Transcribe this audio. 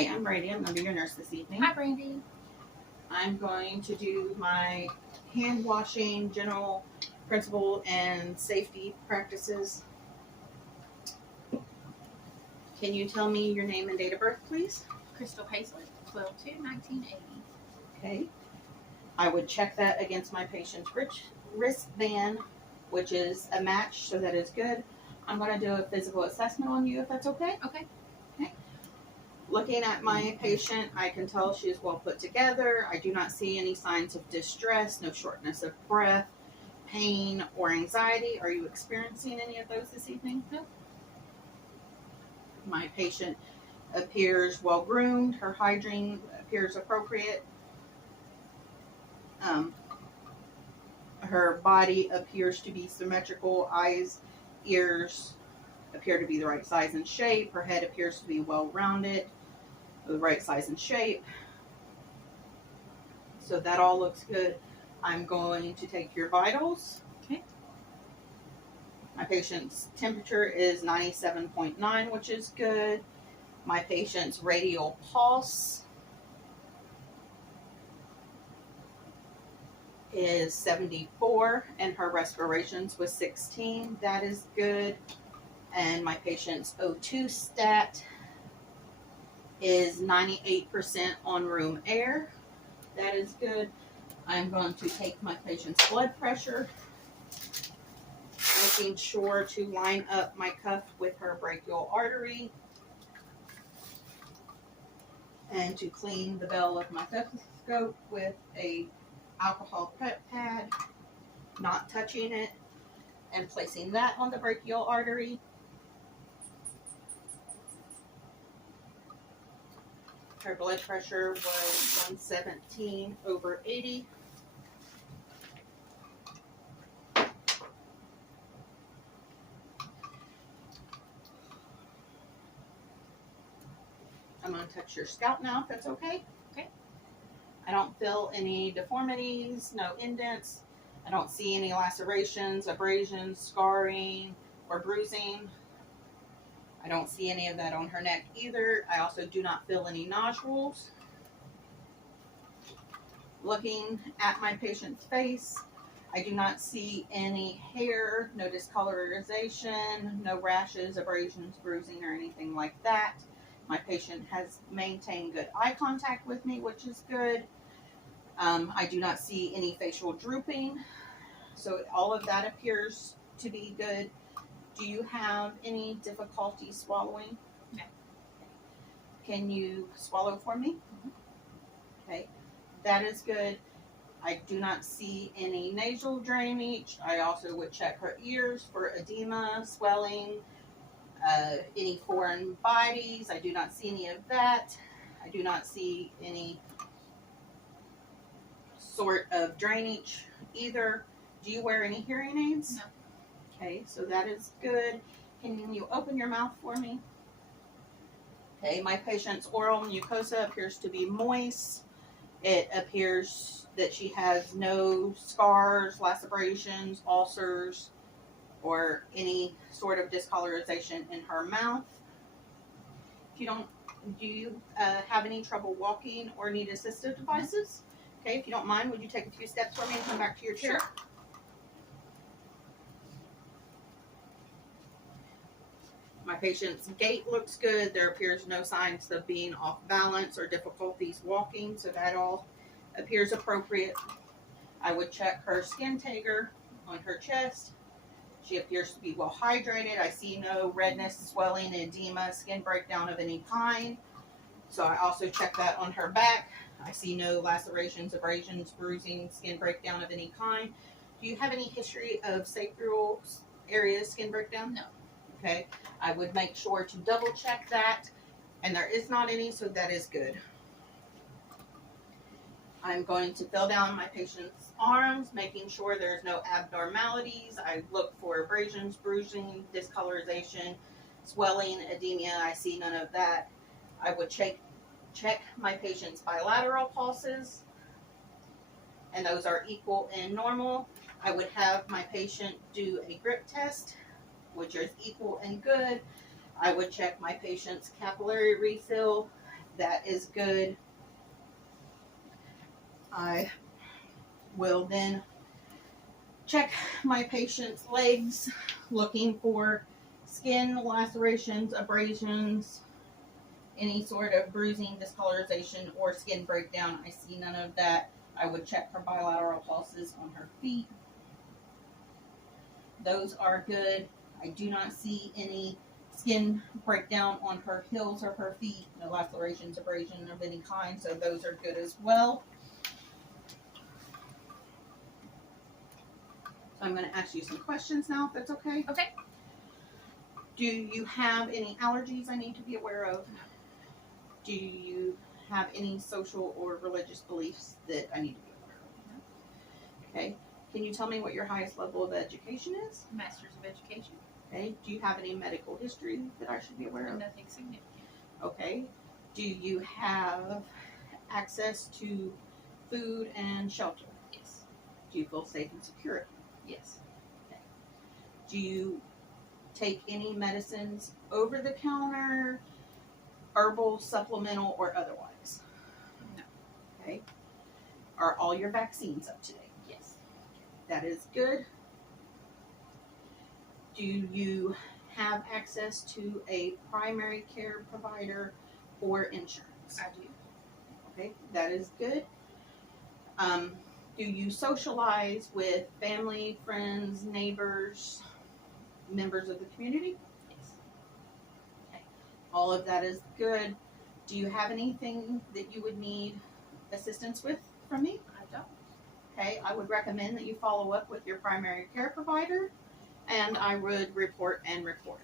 Hi, I'm Brady. I'm going to be your nurse this evening. Hi, Brandy. I'm going to do my hand washing, general principle, and safety practices. Can you tell me your name and date of birth, please? Crystal Hazlett, 12/2/1980. Okay. I would check that against my patient's wristband, which is a match, so that is good. I'm going to do a physical assessment on you, if that's okay. Okay. Looking at my patient, I can tell she is well put together. I do not see any signs of distress, no shortness of breath, pain, or anxiety. Are you experiencing any of those this evening? No. My patient appears well groomed. Her hygiene appears appropriate. Her body appears to be symmetrical. Eyes, ears appear to be the right size and shape. Her head appears to be well rounded, the right size and shape. So that all looks good. I'm going to take your vitals. Okay. My patient's temperature is 97.9, which is good. My patient's radial pulse is 74, and her respirations was 16. That is good. And my patient's O2 stat is 98% on room air. That is good. I'm going to take my patient's blood pressure, making sure to line up my cuff with her brachial artery, and to clean the bell of my stethoscope with a alcohol prep pad, not touching it, and placing that on the brachial artery. Her blood pressure was 117/80. I'm going to touch your scalp now, if that's okay. Okay. I don't feel any deformities, no indents. I don't see any lacerations, abrasions, scarring, or bruising. I don't see any of that on her neck either. I also do not feel any nodules. Looking at my patient's face, I do not see any hair, no discoloration, no rashes, abrasions, bruising, or anything like that. My patient has maintained good eye contact with me, which is good. I do not see any facial drooping, so all of that appears to be good. Do you have any difficulty swallowing? No. Can you swallow for me? Mm-hmm. Okay, that is good. I do not see any nasal drainage. I also would check her ears for edema, swelling, any foreign bodies. I do not see any of that. I do not see any sort of drainage either. Do you wear any hearing aids? No. Okay, so that is good. Can you open your mouth for me? Okay, my patient's oral mucosa appears to be moist. It appears that she has no scars, lacerations, ulcers, or any sort of discoloration in her mouth. Do you have any trouble walking or need assistive devices? Okay, if you don't mind, would you take a few steps for me and come back to your chair? Sure. My patient's gait looks good. There appears no signs of being off balance or difficulties walking, so that all appears appropriate. I would check her skin turgor on her chest. She appears to be well hydrated. I see no redness, swelling, edema, skin breakdown of any kind. So I also check that on her back. I see no lacerations, abrasions, bruising, skin breakdown of any kind. Do you have any history of sacral area skin breakdown? No. Okay, I would make sure to double check that, and there is not any, so that is good. I'm going to feel down my patient's arms, making sure there's no abnormalities. I look for abrasions, bruising, discoloration, swelling, edema. I see none of that. I would check my patient's bilateral pulses, and those are equal and normal. I would have my patient do a grip test, which is equal and good. I would check my patient's capillary refill. that is good. I will then check my patient's legs, looking for skin lacerations, abrasions, any sort of bruising, discoloration, or skin breakdown. I see none of that. I would check for bilateral pulses on her feet. Those are good. I do not see any skin breakdown on her heels or her feet. No lacerations, abrasion of any kind, so those are good as well. So I'm going to ask you some questions now, if that's okay. Okay. Do you have any allergies I need to be aware of? No. Do you have any social or religious beliefs that I need to be aware of? No. Okay. Can you tell me what your highest level of education is? Master's of Education. Okay. Do you have any medical history that I should be aware of? Nothing significant. Okay. Do you have access to food and shelter? Yes. Do you feel safe and secure? Yes. Okay. Do you take any medicines over the counter, herbal, supplemental, or otherwise? No. Okay. Are all your vaccines up to date? Yes. That is good. Do you have access to a primary care provider or insurance? I do. Okay, that is good. Do you socialize with family, friends, neighbors, members of the community? Yes. Okay. All of that is good. Do you have anything that you would need assistance with from me? I don't. Okay, I would recommend that you follow up with your primary care provider, and I would report and record.